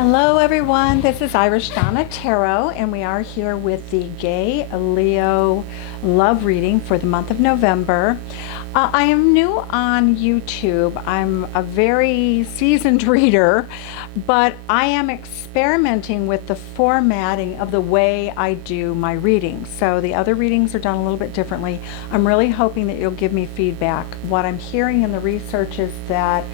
Hello everyone, this is Irish Donna Tarot, and we are here with the Gay Leo love reading for the month of November. I am new on YouTube. I'm a very seasoned reader, but I am experimenting with the formatting of the way I do my readings. So the other readings are done a little bit differently. I'm really hoping that you'll give me feedback. What I'm hearing in the research is that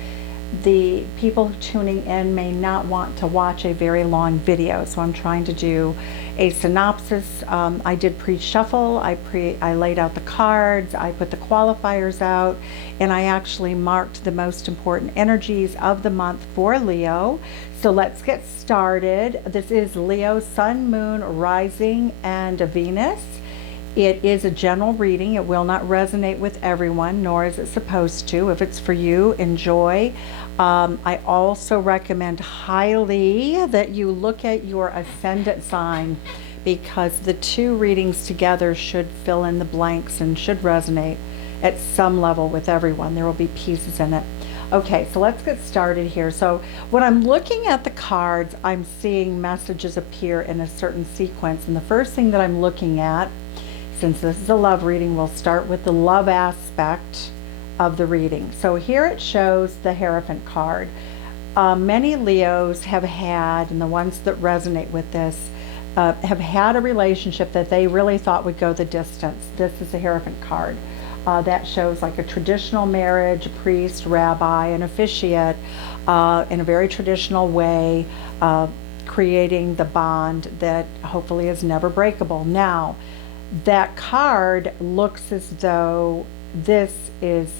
the people tuning in may not want to watch a very long video, so I'm trying to do a synopsis. I did pre-shuffle, I laid out the cards, I put the qualifiers out, and I actually marked the most important energies of the month for Leo. So let's get started. This is Leo, Sun, Moon, Rising, and Venus. It is a general reading. It will not resonate with everyone, nor is it supposed to. If it's for you, enjoy. I also recommend highly that you look at your ascendant sign, because the two readings together should fill in the blanks and should resonate at some level with everyone. There will be pieces in it. Okay, so let's get started here. So when I'm looking at the cards, I'm seeing messages appear in a certain sequence. And the first thing that I'm looking at, since this is a love reading, we'll start with the love aspect of the reading. So here it shows the Hierophant card. Many Leos have had, and the ones that resonate with this, have had a relationship that they really thought would go the distance. This is a Hierophant card. That shows like a traditional marriage, a priest, rabbi, an officiate, in a very traditional way, creating the bond that hopefully is never breakable. Now, that card looks as though this is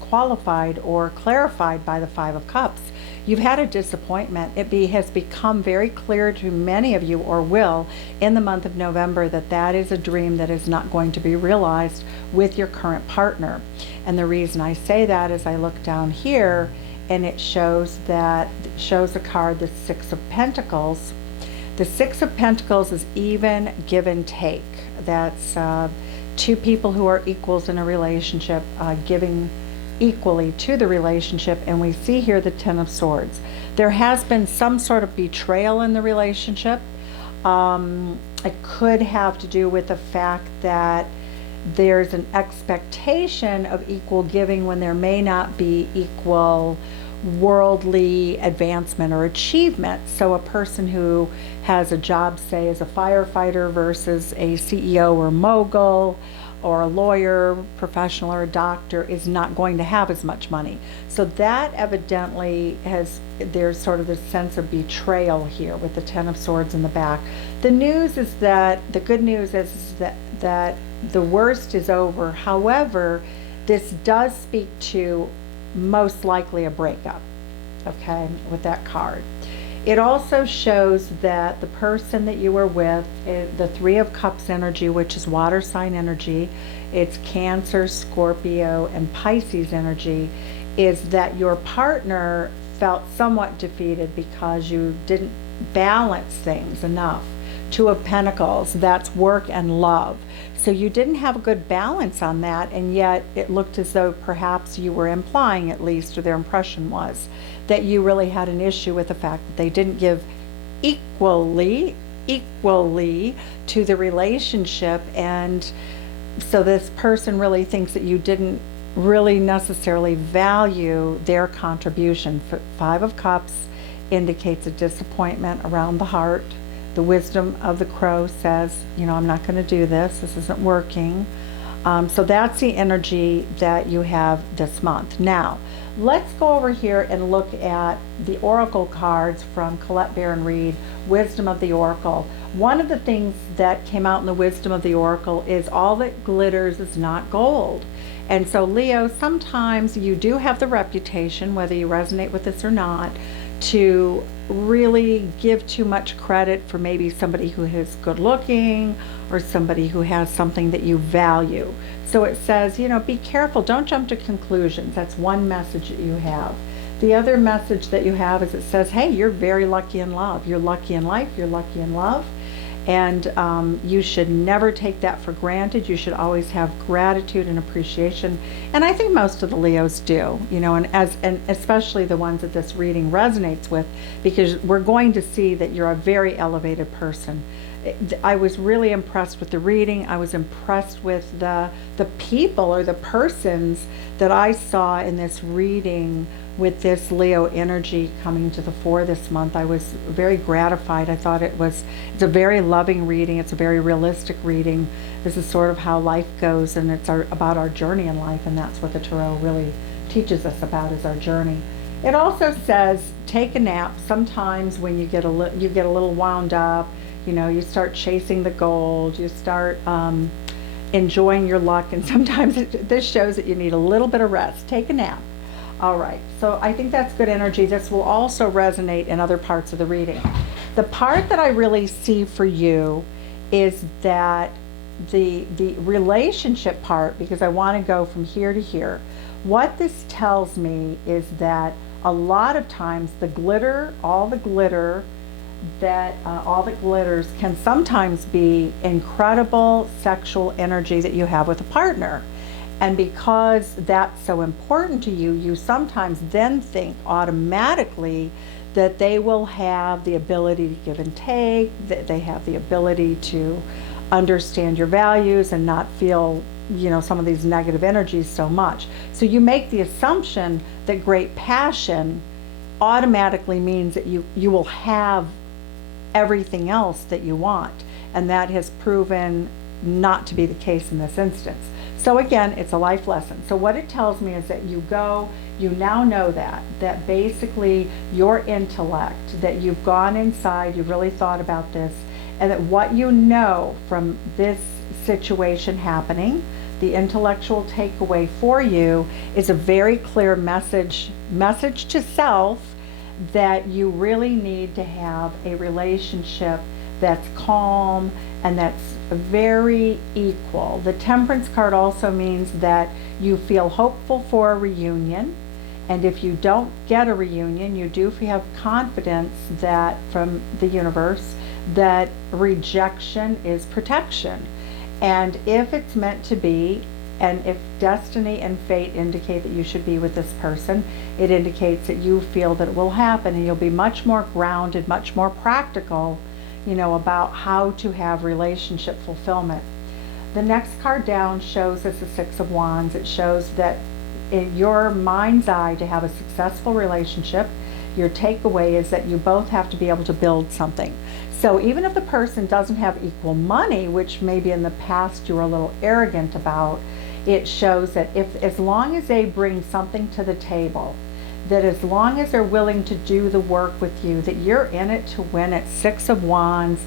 qualified or clarified by the Five of Cups. You've had a disappointment. It has become very clear to many of you, or will, in the month of November, that is a dream that is not going to be realized with your current partner. And the reason I say that is I look down here and it shows a card, the Six of Pentacles. The Six of Pentacles is even, give and take. That's two people who are equals in a relationship, giving equally to the relationship. And we see here the Ten of Swords. There has been some sort of betrayal in the relationship. It could have to do with the fact that there's an expectation of equal giving when there may not be equal worldly advancement or achievement. So a person who has a job, say as a firefighter, versus a CEO or mogul or a lawyer, professional, or a doctor, is not going to have as much money. So that evidently there's sort of this sense of betrayal here with the Ten of Swords in the back. The good news is that the worst is over. However, this does speak to most likely a breakup, okay, with that card. It also shows that the person that you were with, the Three of Cups energy, which is water sign energy, it's Cancer, Scorpio, and Pisces energy, is that your partner felt somewhat defeated because you didn't balance things enough. Two of Pentacles, that's work and love. So you didn't have a good balance on that, and yet it looked as though perhaps you were implying, at least, or their impression was, that you really had an issue with the fact that they didn't give equally to the relationship. And so this person really thinks that you didn't really necessarily value their contribution. Five of Cups indicates a disappointment around the heart. The wisdom of the crow says, I'm not going to do this. This isn't working. So that's the energy that you have this month. Now, let's go over here and look at the Oracle cards from Colette Baron Reed, Wisdom of the Oracle. One of the things that came out in the Wisdom of the Oracle is all that glitters is not gold. And so, Leo, sometimes you do have the reputation, whether you resonate with this or not, to really give too much credit for maybe somebody who is good looking or somebody who has something that you value. So it says, be careful, don't jump to conclusions. That's one message that you have. The other message that you have is it says, hey, you're very lucky in love. You're lucky in life, you're lucky in love. And you should never take that for granted. You should always have gratitude and appreciation. And I think most of the Leos do, and especially the ones that this reading resonates with, because we're going to see that you're a very elevated person. I was really impressed with the reading. I was impressed with the people or the persons that I saw in this reading with this Leo energy coming to the fore this month. I was very gratified. I thought it's a very loving reading. It's a very realistic reading. This is sort of how life goes, and it's about our journey in life, and that's what the Tarot really teaches us about, is our journey. It also says take a nap. Sometimes when you get a little wound up, you start chasing the gold, you start enjoying your luck, and sometimes this shows that you need a little bit of rest. Take a nap. All right, so I think that's good energy. This will also resonate in other parts of the reading. The part that I really see for you is that the relationship part, because I want to go from here to here. What this tells me is that a lot of times all the glitters can sometimes be incredible sexual energy that you have with a partner. And because that's so important to you, you sometimes then think automatically that they will have the ability to give and take, that they have the ability to understand your values and not feel, some of these negative energies so much. So you make the assumption that great passion automatically means that you will have everything else that you want. And that has proven not to be the case in this instance. So again, it's a life lesson. So what it tells me is that you now know that basically your intellect, that you've gone inside, you've really thought about this, and that what you know from this situation happening, the intellectual takeaway for you is a very clear message to self that you really need to have a relationship that's calm and that's very equal. The Temperance card also means that you feel hopeful for a reunion, and if you don't get a reunion, you do have confidence that from the universe that rejection is protection. And if it's meant to be, and if destiny and fate indicate that you should be with this person, it indicates that you feel that it will happen, and you'll be much more grounded, much more practical, about how to have relationship fulfillment. The next card down shows us the Six of Wands. It shows that in your mind's eye, to have a successful relationship, your takeaway is that you both have to be able to build something. So even if the person doesn't have equal money, which maybe in the past you were a little arrogant about, it shows that as long as they bring something to the table, that as long as they're willing to do the work with you, that you're in it to win it. Six of Wands,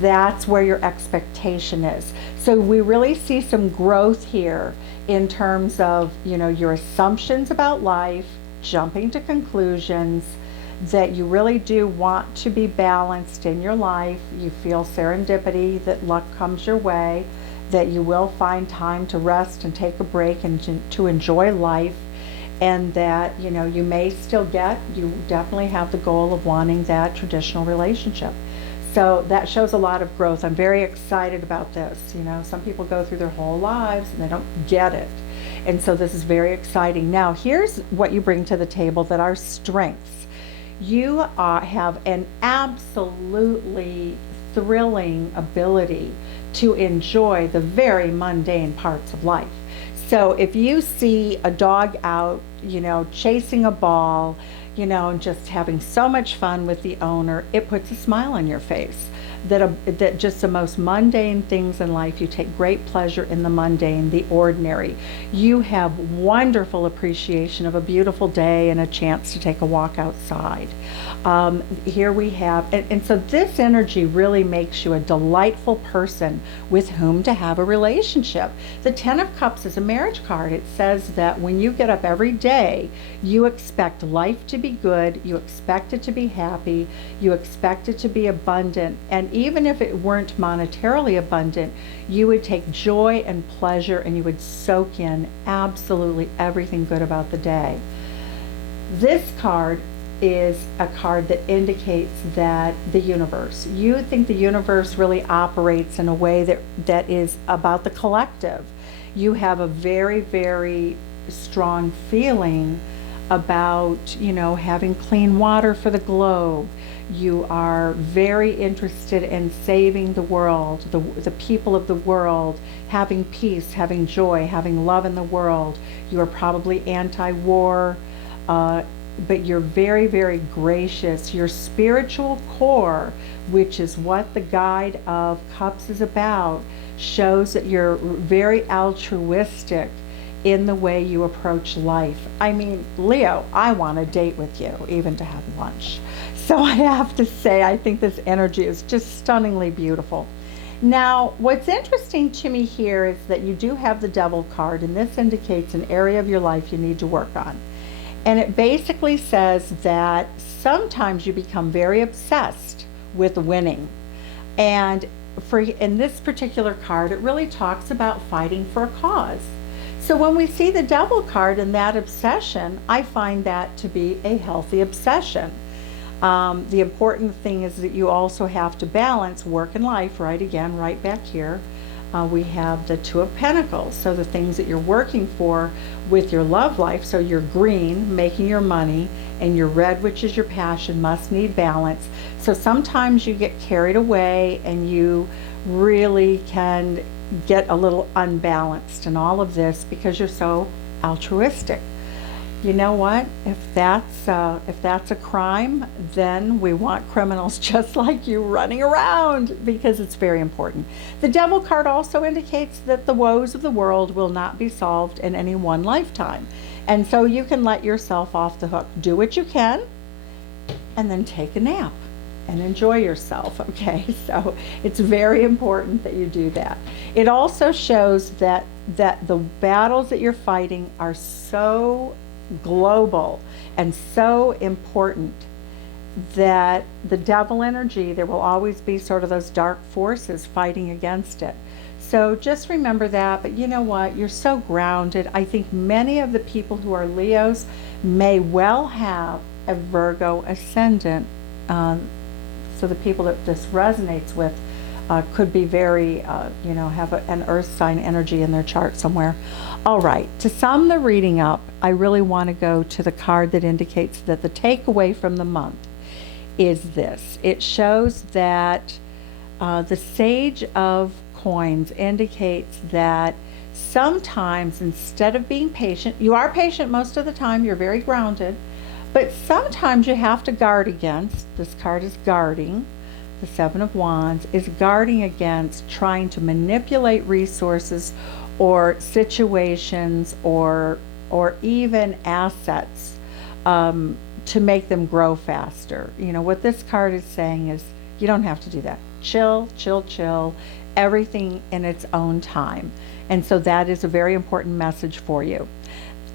that's where your expectation is. So we really see some growth here in terms of, your assumptions about life, jumping to conclusions, that you really do want to be balanced in your life. You feel serendipity, that luck comes your way, that you will find time to rest and take a break and to enjoy life. And that, you definitely have the goal of wanting that traditional relationship. So that shows a lot of growth. I'm very excited about this. Some people go through their whole lives and they don't get it. And so this is very exciting. Now, here's what you bring to the table that are strengths. You have an absolutely thrilling ability to enjoy the very mundane parts of life. So if you see a dog out, chasing a ball, and just having so much fun with the owner, it puts a smile on your face. That just the most mundane things in life, you take great pleasure in the mundane, the ordinary. You have wonderful appreciation of a beautiful day and a chance to take a walk outside. Here we have, and so this energy really makes you a delightful person with whom to have a relationship. The Ten of Cups is a marriage card. It says that when you get up every day, you expect life to be good, you expect it to be happy, you expect it to be abundant, and even if it weren't monetarily abundant, you would take joy and pleasure and you would soak in absolutely everything good about the day. This card is a card that indicates that the universe, you think the universe really operates in a way that is about the collective. You have a very, very strong feeling about, having clean water for the globe. You are very interested in saving the world, the people of the world, having peace, having joy, having love in the world. You are probably anti-war, but you're very, very gracious. Your spiritual core, which is what the Guide of Cups is about, shows that you're very altruistic in the way you approach life. I mean, Leo, I want to date with you, even to have lunch. So I have to say, I think this energy is just stunningly beautiful. Now, what's interesting to me here is that you do have the Devil card, and this indicates an area of your life you need to work on. And it basically says that sometimes you become very obsessed with winning. And in this particular card, it really talks about fighting for a cause. So when we see the Devil card and that obsession, I find that to be a healthy obsession. The important thing is that you also have to balance work and life, right? Again, right back here. We have the Two of Pentacles, so the things that you're working for with your love life. So your green, making your money, and your red, which is your passion, must need balance. So sometimes you get carried away and you really can get a little unbalanced in all of this because you're so altruistic. You know what? If that's a crime, then we want criminals just like you running around, because it's very important. The Devil card also indicates that the woes of the world will not be solved in any one lifetime. And so you can let yourself off the hook. Do what you can, and then take a nap and enjoy yourself, okay? So it's very important that you do that. It also shows that the battles that you're fighting are so global and so important that the Devil energy, there will always be sort of those dark forces fighting against it. So just remember that. But you know what? You're so grounded. I think many of the people who are Leos may well have a Virgo ascendant. So the people that this resonates with could be very, have an earth sign energy in their chart somewhere. All right, to sum the reading up, I really want to go to the card that indicates that the takeaway from the month is this. It shows that the Sage of Coins indicates that sometimes, instead of being patient, you are patient most of the time, you're very grounded, but sometimes you have to guard against, this card is guarding, the Seven of Wands is guarding against trying to manipulate resources or situations or even assets to make them grow faster. You know, what this card is saying is you don't have to do that. Chill, chill, chill, everything in its own time. And so that is a very important message for you.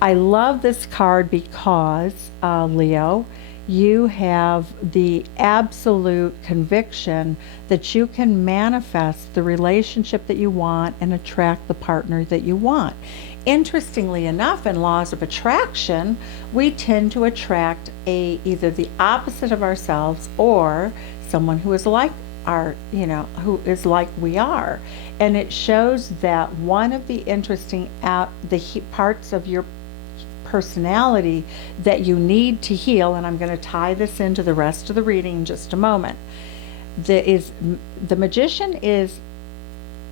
I love this card because, Leo, you have the absolute conviction that you can manifest the relationship that you want and attract the partner that you want. Interestingly enough, in laws of attraction, we tend to attract either the opposite of ourselves or someone who is like who is like we are. And it shows that one of the interesting parts of your personality that you need to heal, and I'm going to tie this into the rest of the reading in just a moment, the Magician is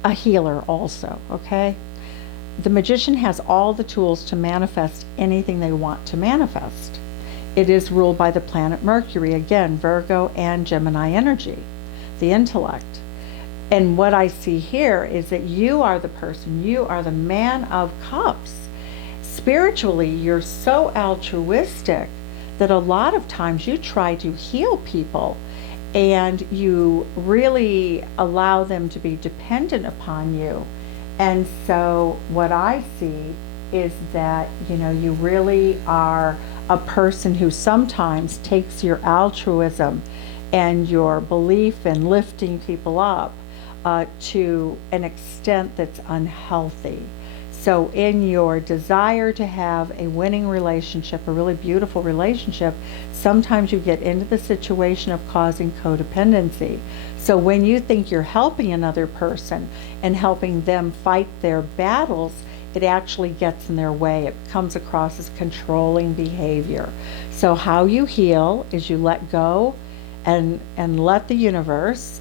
a healer also, okay? The Magician has all the tools to manifest anything they want to manifest. It is ruled by the planet Mercury, again, Virgo and Gemini energy, the intellect. And what I see here is that you are the person, you are the Man of Cups. Spiritually, you're so altruistic that a lot of times you try to heal people and you really allow them to be dependent upon you. And so what I see is that, you really are a person who sometimes takes your altruism and your belief in lifting people up to an extent that's unhealthy. So in your desire to have a winning relationship, a really beautiful relationship, sometimes you get into the situation of causing codependency. So when you think you're helping another person and helping them fight their battles, it actually gets in their way. It comes across as controlling behavior. So how you heal is you let go and let the universe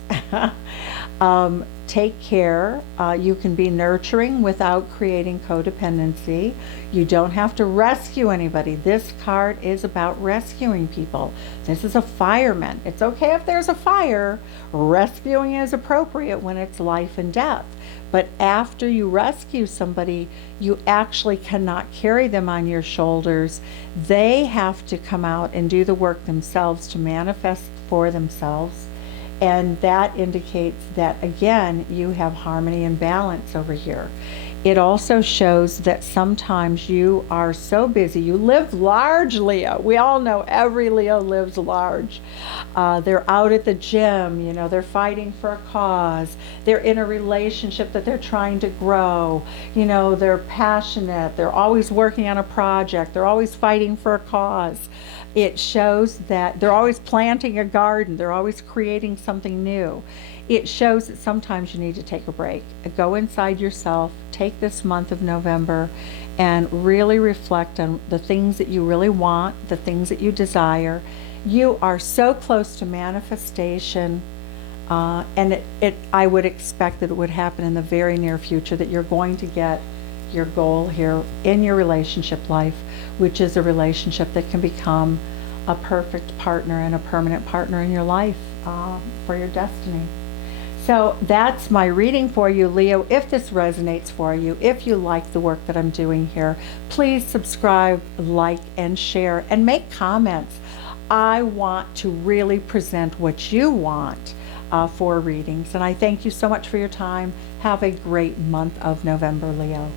take care. You can be nurturing without creating codependency. You don't have to rescue anybody. This card is about rescuing people. This is a fireman. It's okay if there's a fire. Rescuing is appropriate when it's life and death. But after you rescue somebody, you actually cannot carry them on your shoulders. They have to come out and do the work themselves to manifest for themselves. And that indicates that, again, you have harmony and balance over here. It also shows that sometimes you are so busy. You live large, Leo. We all know every Leo lives large. They're out at the gym, you know, they're fighting for a cause. They're in a relationship that they're trying to grow. You know, they're passionate. They're always working on a project. They're always fighting for a cause. It shows that they're always planting a garden. They're always creating something new. It shows that sometimes you need to take a break. Go inside yourself, take this month of November, and really reflect on the things that you really want, the things that you desire. You are so close to manifestation, and I would expect that it would happen in the very near future, that you're going to get your goal here in your relationship life, which is a relationship that can become a perfect partner and a permanent partner in your life for your destiny. So that's my reading for you, Leo. If this resonates for you, if you like the work that I'm doing here, please subscribe, like, and share, and make comments. I want to really present what you want for readings. And I thank you so much for your time. Have a great month of November, Leo.